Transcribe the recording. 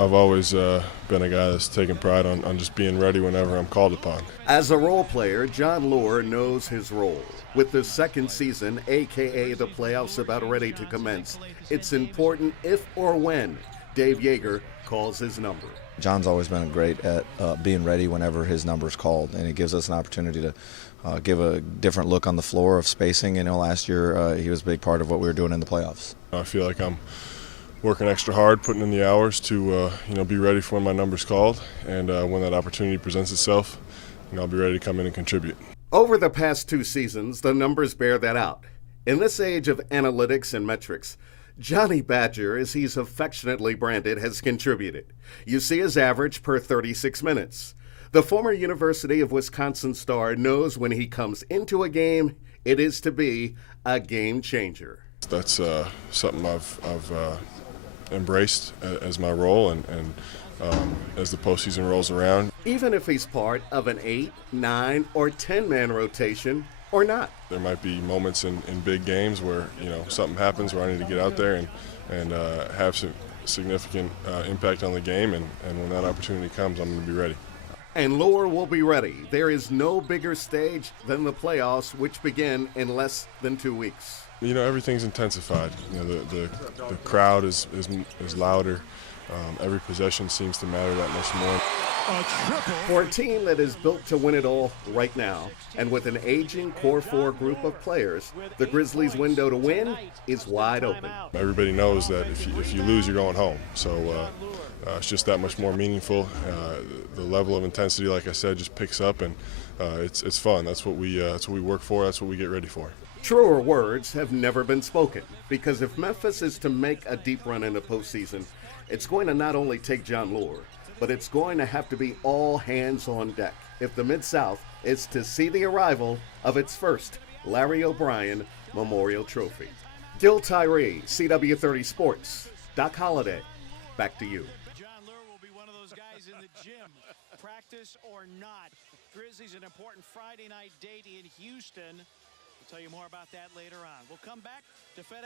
I've always been a guy that's taken pride on just being ready whenever I'm called upon. As a role player, Jon Leuer knows his role. With the second season, aka the playoffs, about ready to commence, it's important if or when Dave Yeager calls his number. Jon's always been great at being ready whenever his number is called, and it gives us an opportunity to give a different look on the floor of spacing. Last year he was a big part of what we were doing in the playoffs. I feel like I'm working extra hard, putting in the hours to be ready for when my number's called, and when that opportunity presents itself, I'll be ready to come in and contribute. Over the past 2 seasons, the numbers bear that out. In this age of analytics and metrics, Johnny Badger, as he's affectionately branded, has contributed. You see his average per 36 minutes. The former University of Wisconsin star knows when he comes into a game, it is to be a game changer. That's something I've embraced as my role, and as the postseason rolls around. Even if he's part of an 8, 9, or 10-man rotation or not. There might be moments in big games where something happens where I need to get out there and have some significant impact on the game, and when that opportunity comes, I'm going to be ready. And Leuer will be ready. There is no bigger stage than the playoffs, which begin in less than 2 weeks. Everything's intensified. The crowd is louder. Every possession seems to matter that much more. For a team that is built to win it all right now, and with an aging core 4 group of players, the Grizzlies' window to win is wide open. Everybody knows that if you lose, you're going home. So it's just that much more meaningful. The level of intensity, like I said, just picks up, and it's fun. That's what we work for. That's what we get ready for. Truer words have never been spoken, because if Memphis is to make a deep run in the postseason, it's going to not only take Jon Leuer, but it's going to have to be all hands on deck if the Mid-South is to see the arrival of its first Larry O'Brien Memorial Trophy. Gil Tyree, CW30 Sports. Doc Holliday, back to you. Jon Leuer will be one of those guys in the gym, practice or not. Grizzlies an important Friday night date in Houston. We'll tell you more about that later on. We'll come back to FedEx.